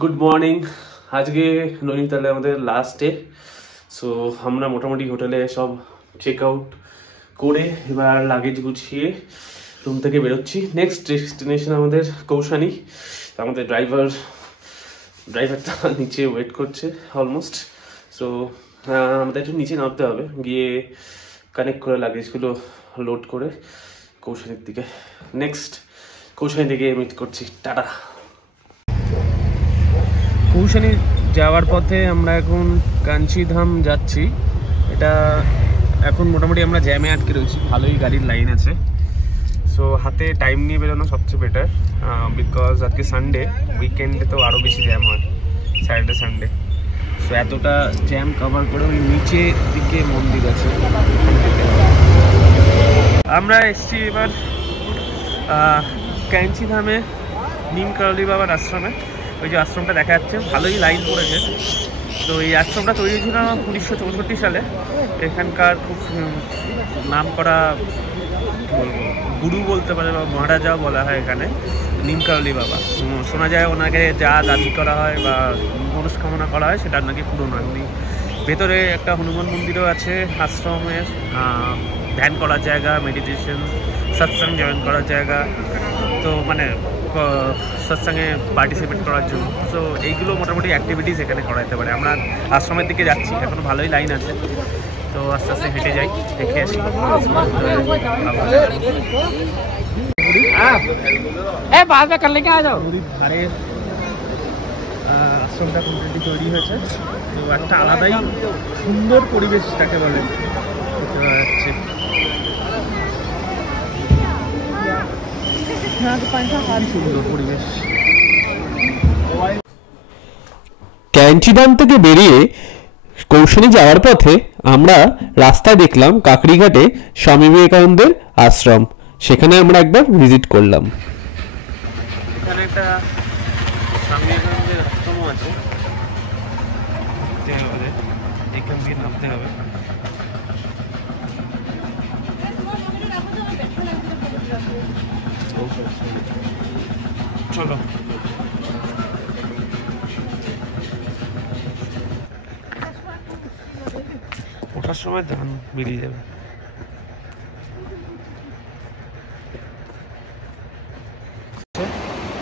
Good morning. আজকে নৈনিতালে আমাদের last day. So আমরা মোটামুটি হোটেলে সব চেক আউট করে এবার লাগেজ গুছিয়ে রুম থেকে বেরোচ্ছি। নেক্সট ডেস্টিনেশন আমাদের কৌশানি। আমাদের ড্রাইভারটা নিচে ওয়েট করছে অলমোস্ট। সো আমাদের একটু নিচে নামতে হবে, গিয়ে কানেক্ট করে লাগেজগুলো লোড করে কৌশানির দিকে নেক্সট কৌশানি থেকে মিট করছি। টাটা। কৌশানি যাওয়ার পথে আমরা এখন কাঞ্চিধাম যাচ্ছি। এটা এখন মোটামুটি আমরা জ্যামে আটকে রয়েছি, ভালোই গাড়ির লাইন আছে। সো হাতে টাইম নিয়ে বেরোনো সবচেয়ে বেটার, বিকজ আজকে সানডে, উইকেন্ডে তো আরও বেশি জ্যাম হয়, স্যাটারডে সানডে। সো এতটা জ্যাম কভার করে ওই নিচে দিকে মন্দির আছে, আমরা এসছি এবার কাঞ্চিধামে নিম কারলি বাবার আশ্রমে। ওই যে আশ্রমটা দেখা যাচ্ছে, ভালোই লাইন পড়েছে। তো এই আশ্রমটা তৈরি ছিল 1964 সালে। এখানকার খুব নাম করা বলবো গুরু বলতে পারে বা মহারাজাও বলা হয় এখানে, নিম কারলি বাবা। শোনা যায় ওনাকে যা দাবি করা হয় বা মনস্কামনা করা হয় সেটা নাকি পূরণ হয়। উনি ভেতরে একটা হনুমান মন্দিরও আছে আশ্রমের, ধ্যান করার জায়গা, মেডিটেশন, সৎসঙ্গ জয়েন করার জায়গা, তো মানে সৎসঙ্গে পার্টিসিপেট করার জন্য। সো এইগুলো মোটামুটি অ্যাক্টিভিটিস এখানে করাতে পারে। আমরা আশ্রমের দিকে যাচ্ছি, এখনো ভালোই লাইন আছে, তো আস্তে আস্তে হেঁটে যাই, দেখে আসি। আশ্রমটা কমপ্লিটলি তৈরি হয়েছে, তো একটা আলাদাই সুন্দর পরিবেশ তাকে বলে যাচ্ছে। সুন্দর পরিবেশ। ক্যাঞ্চিধাম থেকে বেরিয়ে কৌশানি যাওয়ার পথে আমরা রাস্তায় দেখলাম কাকড়িঘাটে স্বামী বিবেকানন্দের আশ্রম, সেখানে আমরা একবার ভিজিট করলাম। এখানে একটা স্বামী বিবেকানন্দের আশ্রমও আছে, এখান থেকে নামতে হবে। চলো ওঠার সময় ধান বেরিয়ে যাবে।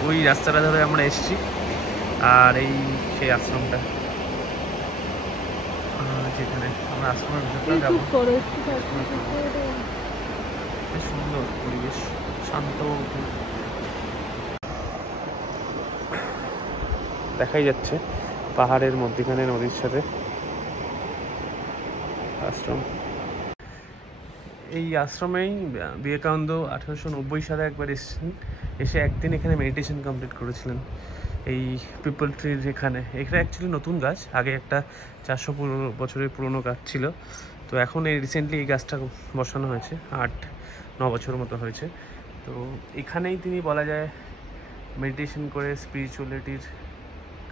ওই রাস্তাটা ধরে আমরা এসেছি, আর এই সেই আশ্রমটা যেখানে আমরা আশ্রমের ভিতরটা যাবো। সুন্দর পরিবেশ, শান্ত, দেখাই যাচ্ছে পাহাড়ের মধ্যখানে নদীর সাথে আশ্রম। এই আশ্রমেই বিবেকানন্দ 1890 সালে একবার এসেছেন, এসে একদিন এখানে মেডিটেশন কমপ্লিট করেছিলেন এই পিপল ট্রির এখানে। এখানে অ্যাকচুয়ালি নতুন গাছ, আগে একটা 400 বছরের পুরনো গাছ ছিল, তো এখন এই রিসেন্টলি এই গাছটা বসানো হয়েছে, 8-9 বছর মতো হয়েছে। তো এখানেই তিনি বলা যায় মেডিটেশন করে স্পিরিচুয়ালিটির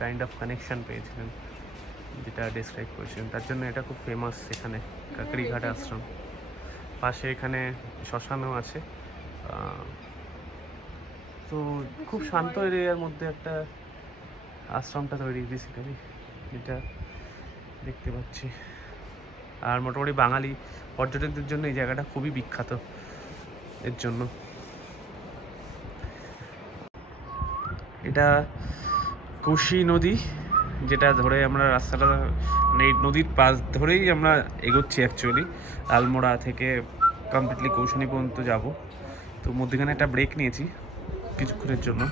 কাইন্ড অফ কানেকশান পেয়েছিলেন, যেটা ডেসক্রাইব করেছিলেন। তার জন্য এটা খুব ফেমাস এখানে কাকড়িঘাট আশ্রম। পাশে এখানে শ্মশানও আছে। তো খুব শান্ত এরিয়ার মধ্যে একটা আশ্রমটা তৈরি বেসিক্যালি, যেটা দেখতে পাচ্ছি। আর মোটামুটি বাঙালি পর্যটকদের জন্য এই জায়গাটা খুবই বিখ্যাত এর জন্য। এটা কোশি নদী, যেটা ধরে আমরা রাস্তাটা এই নদীর পাশ ধরেই আমরা এগোচ্ছি অ্যাকচুয়ালি। আলমোড়া থেকে কমপ্লিটলি কৌশানি পর্যন্ত যাব। তো মধ্যখানে একটা ব্রেক নিয়েছি কিছুক্ষণের জন্য।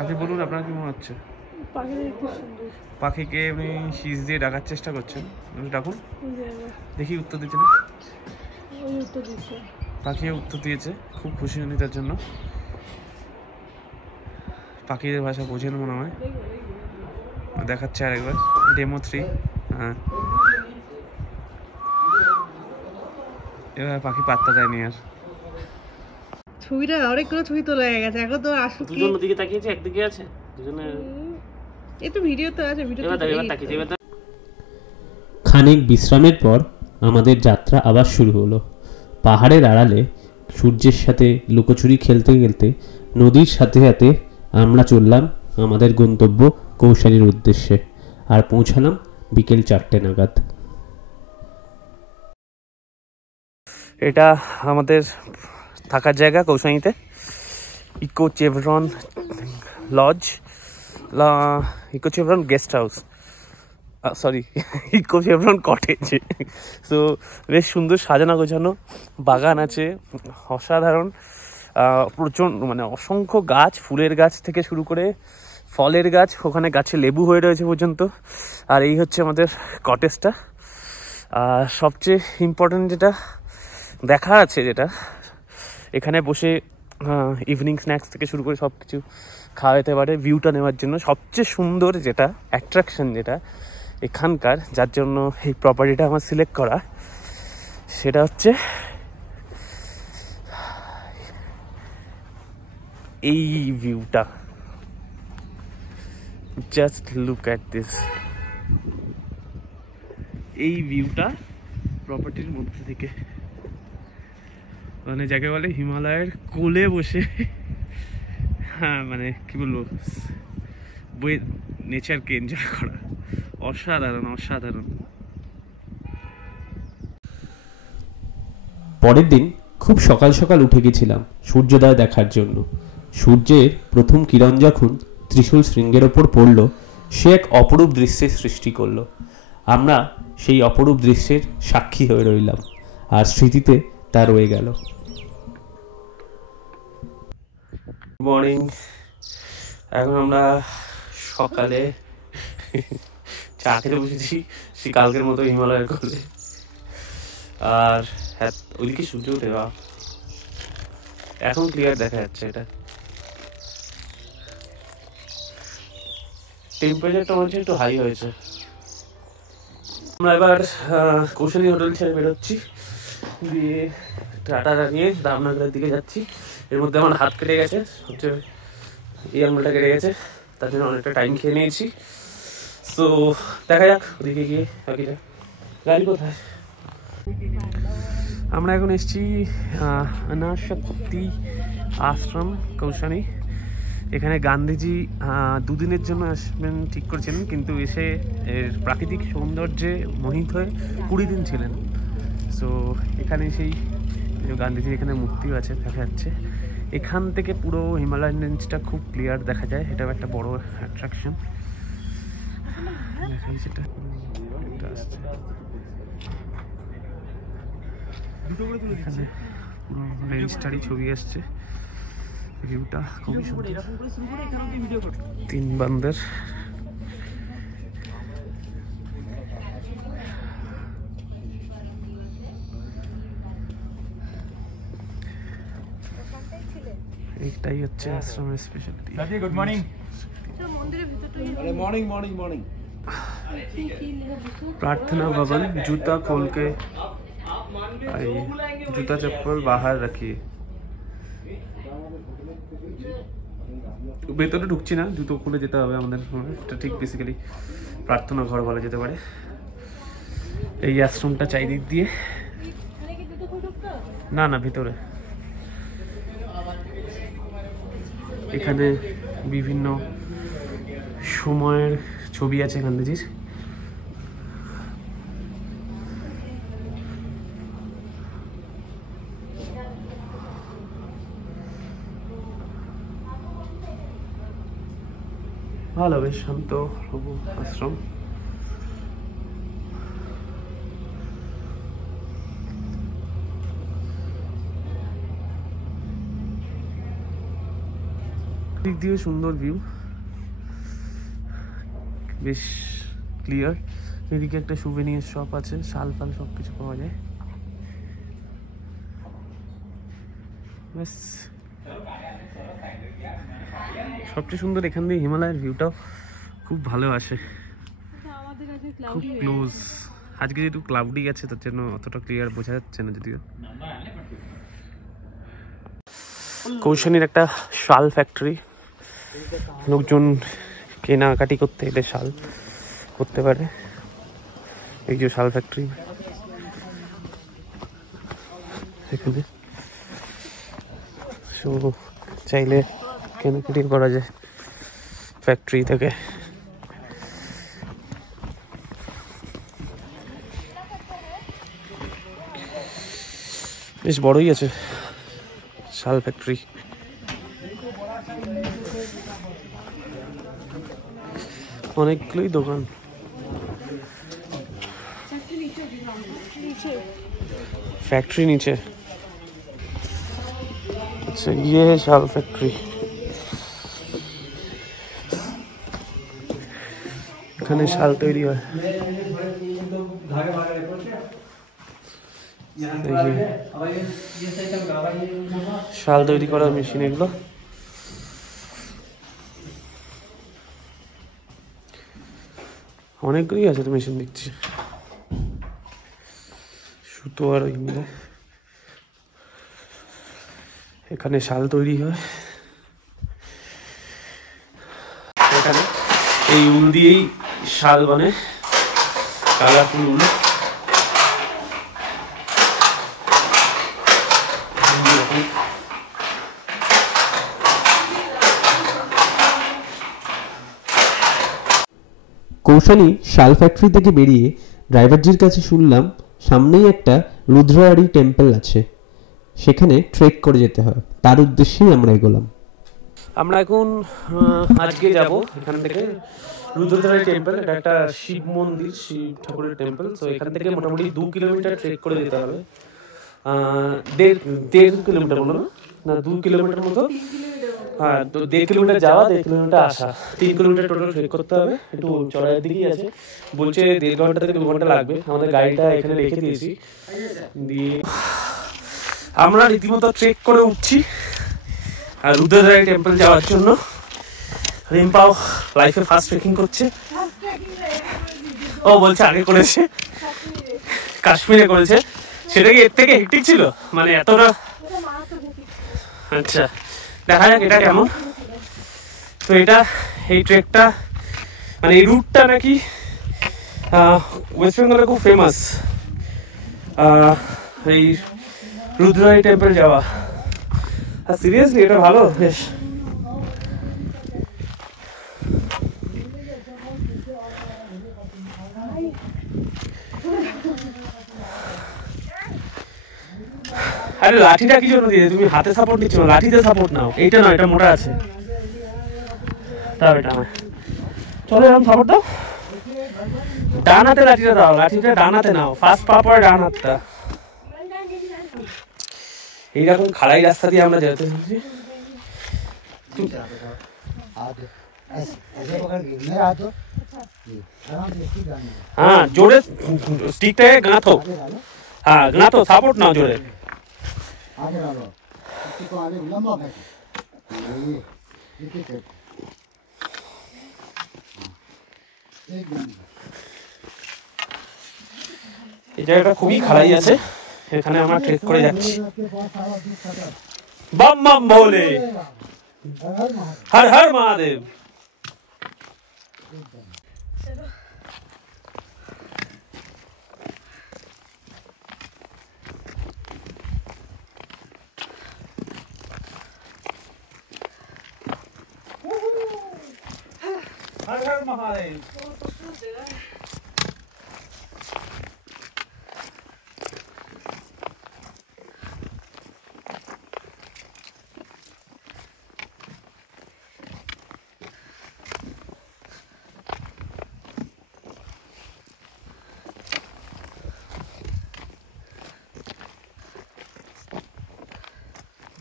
আপনি বলুন, আপনার কি মনে হচ্ছে? পাখিকে উনি শীষ দিয়ে ডাকার চেষ্টা করছেন, ডাকুন দেখি। উত্তর দিচ্ছে না, পাখিও উত্তর দিয়েছে, খুব খুশি উনি তার জন্য। পাখিদের ভাষা বোঝেন মনে হয়, দেখাচ্ছে আরেকবার ডেমো 3। হ্যাঁ, এবার পাখি পাত্তা দেয়নি আর। ছবিটা অনেকগুলো ছবি তোলা হয়ে গেছে, এখন তো আসুক। দুজন দিকে তাকিয়েছে, একদিকে আছে দুজনে। এই তো ভিডিও তো আছে, ভিডিও তাকিয়েছে। খানিক বিশ্রামের পর আমাদের যাত্রা আবার শুরু হলো। পাহাড়ের আড়ালে সূর্যের সাথে লুকোচুরি খেলতে খেলতে নদীর সাথে সাথে আমরা চললাম আমাদের গন্তব্য কৌশানীর উদ্দেশ্যে, আর পৌঁছালাম বিকেল 4টে নাগাদ। এটা আমাদের থাকার জায়গা কৌশানীতে, eco Chevron lodge, eco Chevron guest house, sorry eco Chevron cottage. So বেশ সুন্দর সাজানো গোছানো, বাগান আছে অসাধারণ, প্রচণ্ড মানে অসংখ্য গাছ, ফুলের গাছ থেকে শুরু করে ফলের গাছ, ওখানে গাছে লেবু হয়ে রয়েছে পর্যন্ত। আর এই হচ্ছে আমাদের কটেজটা। আর সবচেয়ে ইম্পর্টেন্ট যেটা দেখা আছে, যেটা এখানে বসে ইভিনিং স্ন্যাক্স থেকে শুরু করে সব কিছু খাওয়া যেতে পারে ভিউটা নেওয়ার জন্য। সবচেয়ে সুন্দর যেটা অ্যাট্রাকশন যেটা এখানকার, যার জন্য এই প্রপার্টিটা আমার সিলেক্ট করা, সেটা হচ্ছে এই ভিউটা। জাস্ট লুক অ্যাট দিস, এই ভিউটা প্রপার্টির মধ্যে থেকে, মানে যাকে বলে হিমালয়ের কোলে বসে, হ্যাঁ মানে কি বলবো, নেচারকে এনজয় করা। অসাধারণ অসাধারণ। পরের দিন খুব সকাল সকাল উঠে গেছিলাম সূর্যোদয় দেখার জন্য। সূর্যের প্রথম কিরণ যখন ত্রিশূল শৃঙ্গের ওপর পড়ল, সে এক অপরূপ দৃশ্যের সৃষ্টি করলো। আমরা সেই অপরূপ দৃশ্যের সাক্ষী হয়ে রইলাম, আর স্মৃতিতে তা রয়ে গেল। মর্নিং, এখন আমরা সকালে চা খেতে বসেছি সেই কালকের মতো হিমালয়ের কোলে। আর হ্যাঁ, ওইদিকে সূর্য দেওয়া এখন ক্লিয়ার দেখা যাচ্ছে। এটা টেম্পারেচারটা মনে হচ্ছে একটু হাই হয়েছে। আমরা এবার কৌশলী হোটেল ছেড়ে বেরোচ্ছি, দিয়ে টাটা নিয়ে রামনগরের দিকে যাচ্ছি। এর মধ্যে আমার হাত কেটে গেছে, হচ্ছে এই আঙুলটা কেটে গেছে, তার জন্য অনেকটা টাইম খেয়ে নিয়েছি। তো দেখা যাক ওদিকে গিয়ে বাকিটা। গাড়ি কোথায়? আমরা এখন এসেছি অনাসক্তি আশ্রম কৌশানী। এখানে গান্ধীজি 2 দিনের জন্য আসবেন ঠিক করেছিলেন, কিন্তু এসে এর প্রাকৃতিক সৌন্দর্যে মোহিত হয়ে 20 দিন ছিলেন। সো এখানে সেই গান্ধীজির এখানে মূর্তিও আছে দেখা যাচ্ছে। এখান থেকে পুরো হিমালয়ান রেঞ্জটা খুব ক্লিয়ার দেখা যায়, এটাও একটা বড় অ্যাট্রাকশন। দেখাই সেটা এখানে পুরো রেঞ্জটারই ছবি আসছে, ভিউটা খুবই সুন্দর। 3 বান্দর। এইটাই হচ্ছে আশ্রমের speciality. Good morning. Morning morning morning. प्रार्थना भवन। जूता खोल के आइए, जूता चप्पल बाहर रखिए। ভেতরে ঢুকছি না, জুতো খুলে যেতে হবে আমাদের। এটা ঠিক বেসিক্যালি প্রার্থনা ঘর বলা যেতে পারে। এই আশ্রমটা চারিদিক দিয়ে, না না ভিতরে। এখানে বিভিন্ন সময়ের ছবি আছে গান্ধীজির। ভালো, বেশ শান্ত আশ্রম। দিক দিয়ে সুন্দর ভিউ, বেশ ক্লিয়ার। এদিকে একটা সুভেনিয়ার শপ আছে, শাল ফাল সব কিছু পাওয়া যায়। ব্যাস সবচেয়ে সুন্দর এখান দিয়ে হিমালয়ের ভিউটাও খুব ভালো আসে, খুব ক্লোজ। আজকে যেহেতু ক্লাউডি আছে তার জন্য অতটা ক্লিয়ার বোঝা যাচ্ছে না যদিও। কৌশানীর একটা শাল ফ্যাক্টরি, লোকজন কেনাকাটি করতে এলে শাল করতে পারে। এই যে শাল ফ্যাক্টরি এখানে, চাইলে কেনাকাটি করা যায়। ফ্যাক্টরি থেকে। বেশ বড়ই আছে শাল ফ্যাক্টরি। অনেকগুলোই দোকান। फैक्ट्री नीचे। अच्छा ये है शाल फैक्ट्री। এখানে শাল তৈরি হয়। শাল তৈরি করার মেশিন এগুলো। অনেকগুলোই আছে তো মেশিন দেখছি। সুতো আর ওই মিলে এখানে শাল তৈরি হয়। এখানে এই উল দিয়েই শাল বানে, কালারফুল উল। কৌশানী শাল ফ্যাক্টরি থেকে বেরিয়ে ড্রাইভারজির কাছে শুনলাম সামনেই একটা রুদ্রায়ারি টেম্পল আছে, সেখানে ট্রেক করে যেতে হয়। তার উদ্দেশ্যেই আমরা এগোলাম। আমরা এখন আজকে যাব এখান থেকে রুদ্রদ্বারাই টেম্পল। এটা একটা শিব মন্দির, শিব ঠাকুরের টেম্পল। সো এখান থেকে মোটামুটি 2 কিলোমিটার ট্রেক করে যেতে হবে। দেড় কিলোমিটার বলো না, 2 কিলোমিটার মতো। হ্যাঁ, তো 1.5 কিলোমিটার যাওয়া, 1.5 কিলোমিটার আসা, 3 কিলোমিটার টোটাল ট্রেক করতে হবে। একটু চড়াইয়ের দিকেই আছে, বলছে 1.5 ঘন্টা থেকে 2 ঘন্টা লাগবে। আমাদের গাড়িটা এখানে রেখে দিয়েছি। দিয়ে আমরা রীতিমতো ট্রেক করে উঠছি আর রুদ্রদ্বারাই টেম্পল যাওয়ার জন্য। রিম্পাও লাইফে ফার্স্ট ট্রেকিং করছে। ও বলছে আগে করেছে, কাশ্মীরে করেছে। সেটা কি এর থেকে হেক্টিক ছিল, মানে এতটা? আচ্ছা, দেখা যাক এটা কেমন। তো এটা এই ট্রেকটা মানে এই রুটটা নাকি ওয়েস্ট বেঙ্গলে খুব ফেমাস, এই রুদ্রদ্বারাই টেম্পল যাওয়া। আর সিরিয়াসলি এটা ভালো বেশ। আরে লাঠিটা কি জন্য দিয়ে? তুমি হাতে সাপোর্ট দিচ্ছ না, লাঠিতে সাপোর্ট নাও। এইটা না, এটা মোটা আছে। তাও এটা না, চলো এরকম সাপোর্ট দাও। ডান হাতে লাঠিটা দাও, লাঠিটা ডান হাতে নাও। ফার্স্ট পা পরে ডান হাতটা। এইরকম খাড়াই রাস্তা দিয়ে আমরা যেতে চলছি। हाँ जोड़े स्टिक है गांथो। हाँ गांथो सपोर्ट ना जोड़े। এই জায়গাটা খুবই খাড়াই আছে, এখানে আমরা ট্রেক করে যাচ্ছি। बम बम भोले, हर हर महादेव। हर हर महादेव।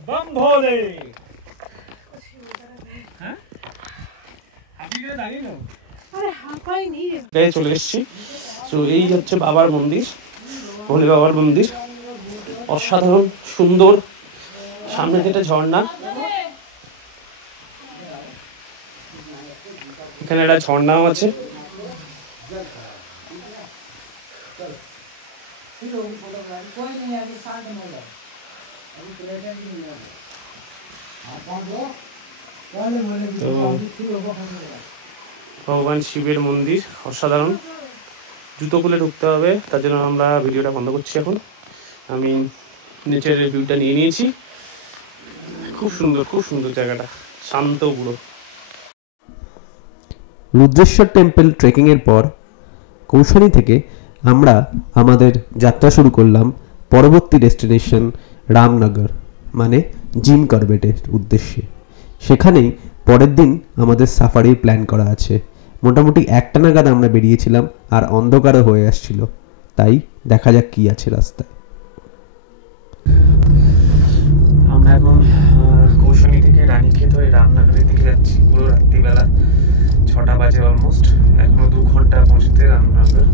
बम भोले। हाँ? আপনি কি দাঁড়িয়ে নাও? আরে হাঁপাইনি। এই চলে এসেছি। তো এই হচ্ছে বাবার মন্দির, ভোলে বাবার মন্দির। অসাধারণ সুন্দর, সামনে যেটা ঝর্ণা, এখানে একটা ঝর্ণাও আছে। ভগবান শিবের মন্দির অসাধারণ। জুতো খুলে ঢুকতে হবে, তার জন্য আমরা ভিডিওটা বন্ধ করছি এখন। আমি নেচারের ভিউটা নিয়ে নিয়েছি। খুব সুন্দর, খুব সুন্দর জায়গাটা, শান্ত পুরো। রুদ্রেশ্বর টেম্পল ট্রেকিংয়ের পর কৌশানি থেকে আমরা আমাদের যাত্রা শুরু করলাম পরবর্তী ডেস্টিনেশন রামনগর মানে জিম করবেটের উদ্দেশ্যে। সেখানেই পরের দিন আমাদের সাফারি প্ল্যান করা আছে। মোটামুটি 1টা নাগাদ আমরা বেরিয়েছিলাম, আর অন্ধকারও হয়ে আসছিল, তাই দেখা যাক কি আছে রাস্তায়। আমরা এখন কৌশানি থেকে রানীক্ষেত হয়ে রামনগরের দিকে যাচ্ছি। পুরো রাত্রিবেলা 6টা বাজে অলমোস্ট, এখনো 2 ঘন্টা পৌঁছতে রামনগর।